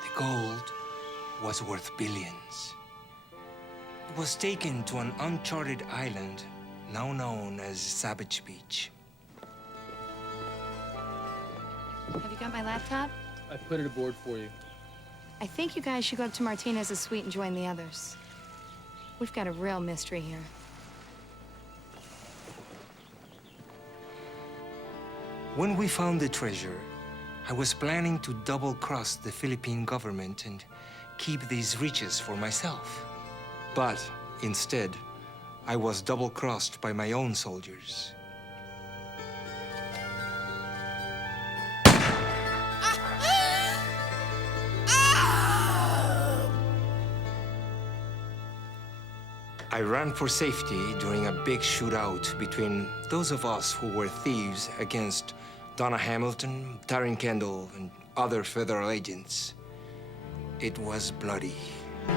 The gold was worth billions. It was taken to an uncharted island now known as Savage Beach. Have you got my laptop? I put it aboard for you. I think you guys should go up to Martinez's suite and join the others. We've got a real mystery here. When we found the treasure, I was planning to double-cross the Philippine government and keep these riches for myself. But instead, I was double-crossed by my own soldiers. I ran for safety during a big shootout between those of us who were thieves against Donna Hamilton, Taryn Kendall, and other federal agents. It was bloody. Get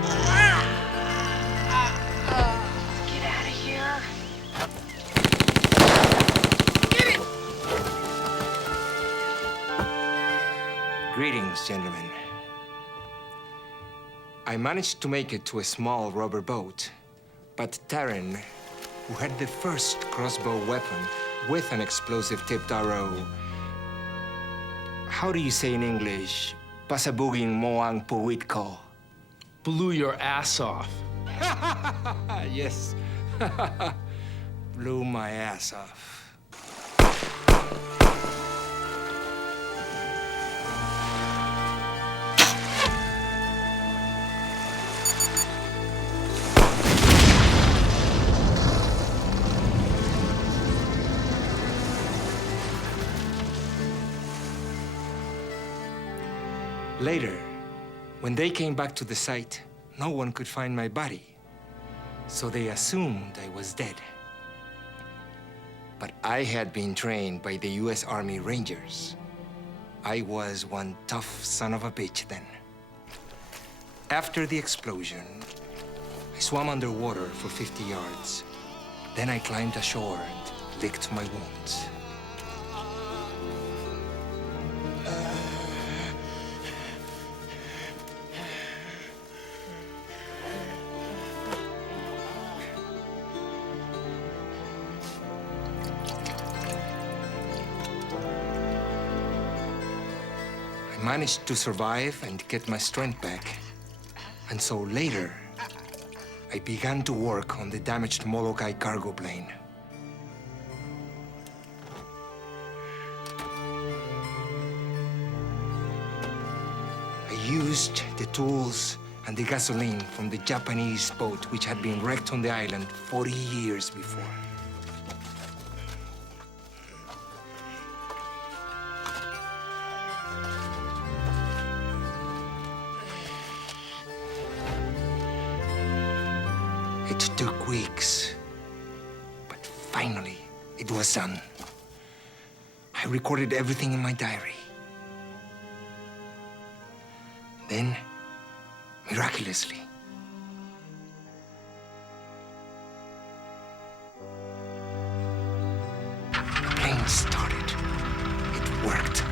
out of here. Get it! Greetings, gentlemen. I managed to make it to a small rubber boat, but Taryn, who had the first crossbow weapon with an explosive-tipped arrow, how do you say in English? Pasabuging mo ang puwit ko. Blew your ass off. Yes. Blew my ass off. Later, when they came back to the site, no one could find my body. So they assumed I was dead. But I had been trained by the U.S. Army Rangers. I was one tough son of a bitch then. After the explosion, I swam underwater for 50 yards. Then I climbed ashore and licked my wounds. I managed to survive and get my strength back. And so later, I began to work on the damaged Molokai cargo plane. I used the tools and the gasoline from the Japanese boat which had been wrecked on the island 40 years before. It took weeks, but finally, it was done. I recorded everything in my diary. Then, miraculously, the plane started. It worked.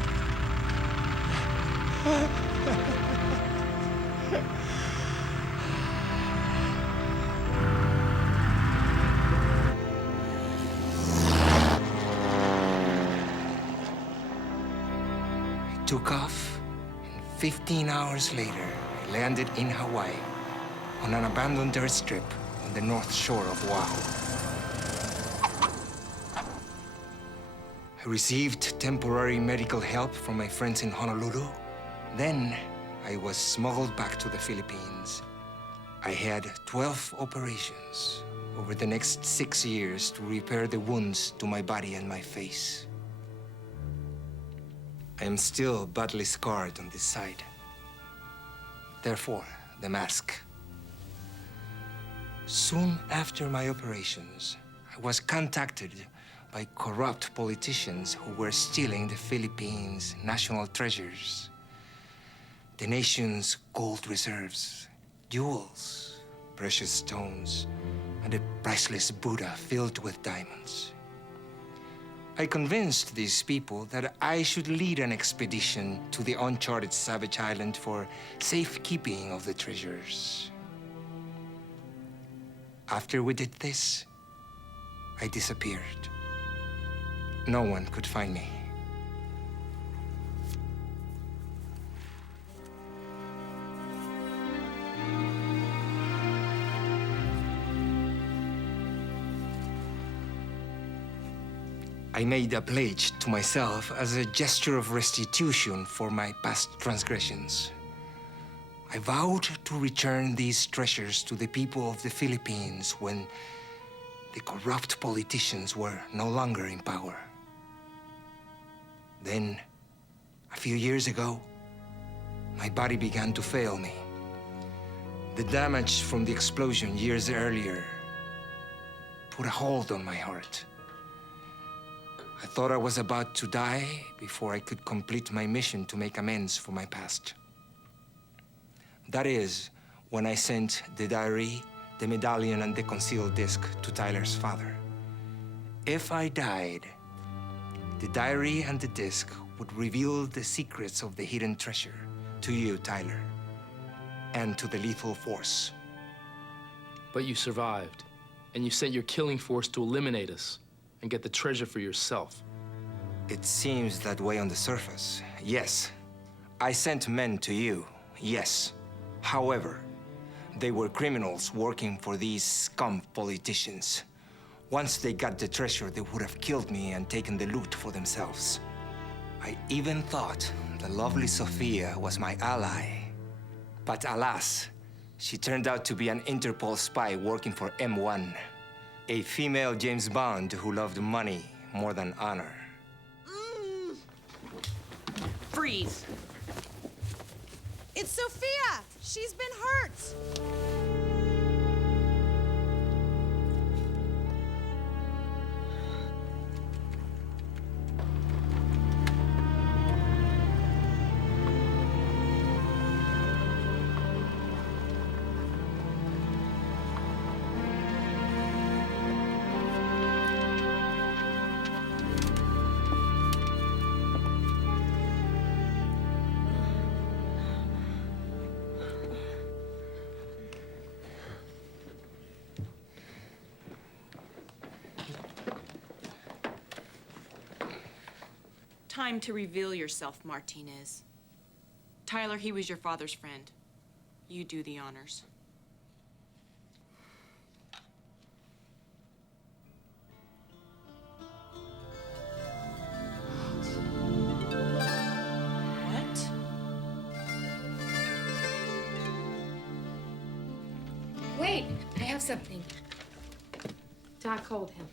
Took off, and 15 hours later, I landed in Hawaii on an abandoned airstrip on the north shore of Oahu. I received temporary medical help from my friends in Honolulu. Then, I was smuggled back to the Philippines. I had 12 operations over the next 6 years to repair the wounds to my body and my face. I am still badly scarred on this side. Therefore, the mask. Soon after my operations, I was contacted by corrupt politicians who were stealing the Philippines' national treasures. The nation's gold reserves, jewels, precious stones, and a priceless Buddha filled with diamonds. I convinced these people that I should lead an expedition to the uncharted Savage Island for safekeeping of the treasures. After we did this, I disappeared. No one could find me. I made a pledge to myself as a gesture of restitution for my past transgressions. I vowed to return these treasures to the people of the Philippines when the corrupt politicians were no longer in power. Then, a few years ago, my body began to fail me. The damage from the explosion years earlier put a hold on my heart. I thought I was about to die before I could complete my mission to make amends for my past. That is when I sent the diary, the medallion, and the concealed disc to Tyler's father. If I died, the diary and the disc would reveal the secrets of the hidden treasure to you, Tyler, and to the lethal force. But you survived, and you sent your killing force to eliminate us and get the treasure for yourself. It seems that way on the surface, yes. I sent men to you, yes. However, they were criminals working for these scum politicians. Once they got the treasure, they would have killed me and taken the loot for themselves. I even thought the lovely Sophia was my ally. But alas, she turned out to be an Interpol spy working for M1. A female James Bond who loved money more than honor. Freeze! It's Sophia! She's been hurt! time to reveal yourself, Martinez. Tyler, he was your father's friend. You do the honors. What? Wait, I have something. Doc, hold him.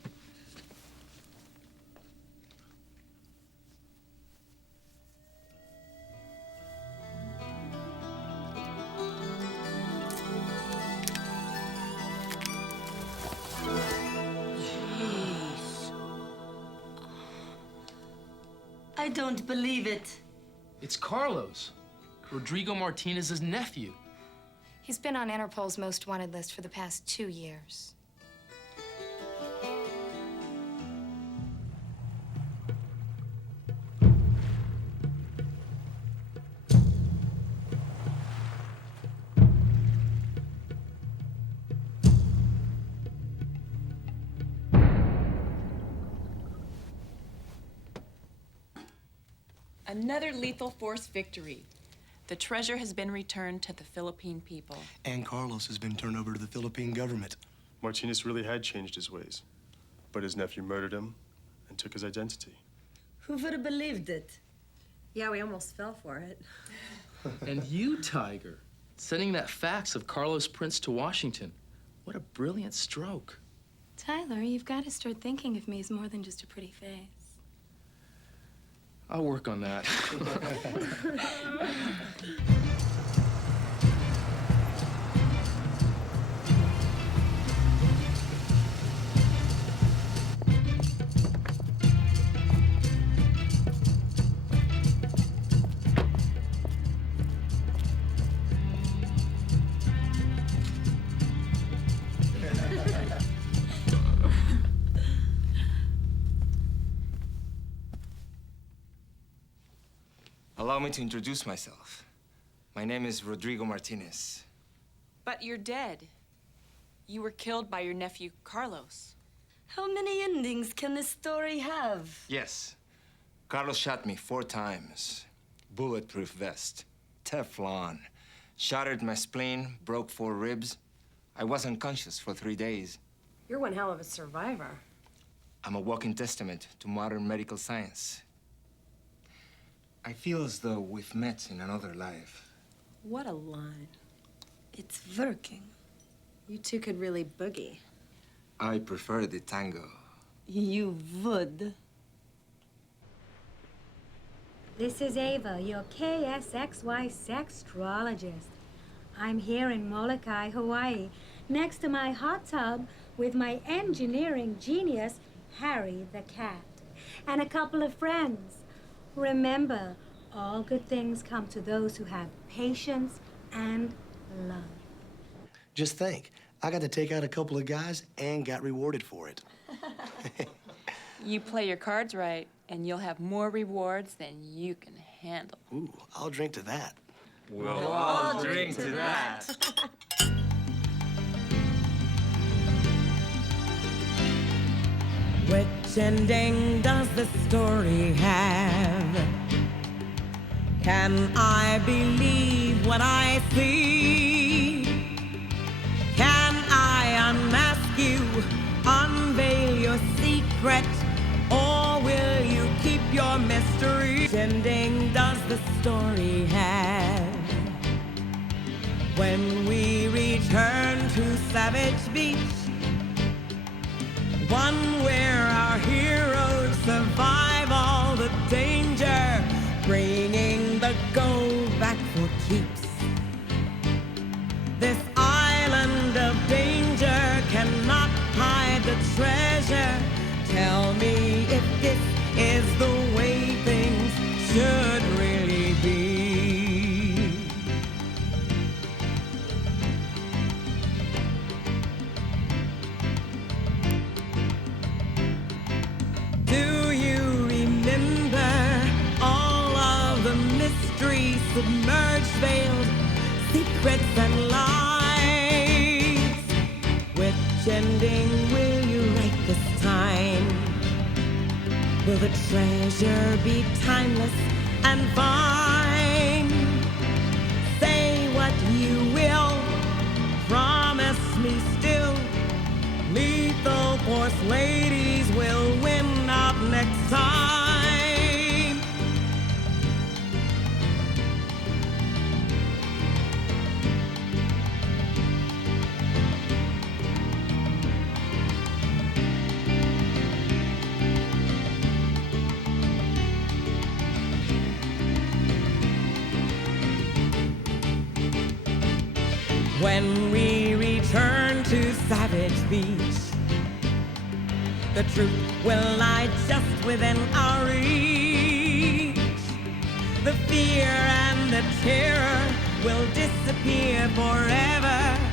I don't believe it. It's Carlos, Rodrigo Martinez's nephew. He's been on Interpol's most wanted list for the past 2 years. Another lethal force victory. The treasure has been returned to the Philippine people. And Carlos has been turned over to the Philippine government. Martinez really had changed his ways, but his nephew murdered him and took his identity. Who would have believed it? Yeah, we almost fell for it. And you, Tiger, sending that fax of Carlos Prince to Washington. What a brilliant stroke. Tyler, you've got to start thinking of me as more than just a pretty face. I'll work on that. Allow me to introduce myself. My name is Rodrigo Martinez. But you're dead. You were killed by your nephew, Carlos. How many endings can this story have? Yes. Carlos shot me 4 times. Bulletproof vest. Teflon. Shattered my spleen, broke 4 ribs. I was unconscious for 3 days. You're one hell of a survivor. I'm a walking testament to modern medical science. I feel as though we've met in another life. What a line. It's working. You two could really boogie. I prefer the tango. You would. This is Ava, your KSXY sextrologist. I'm here in Molokai, Hawaii, next to my hot tub with my engineering genius, Harry the cat, and a couple of friends. Remember, all good things come to those who have patience and love. Just think, I got to take out a couple of guys and got rewarded for it. You play your cards right, and you'll have more rewards than you can handle. Ooh, I'll drink to that. We'll all drink to that. Which ending does the story have? Can I believe what I see? Can I unmask you, unveil your secret, or will you keep your mystery? Which ending does the story have? When we return to Savage Beach, one where our heroes survive all the danger, bringing the gold back for keeps. This island of danger cannot hide the treasure. Tell me if this is the way things should really be. Do you remember all of the mysteries, submerged, veiled secrets and lies? Which ending will you write this time? Will the treasure be timeless and fine? Say what you will, promise me still. Lethal Force ladies will win up next time. When we return to Savage Beach, the truth will lie just within our reach. The fear and the terror will disappear forever.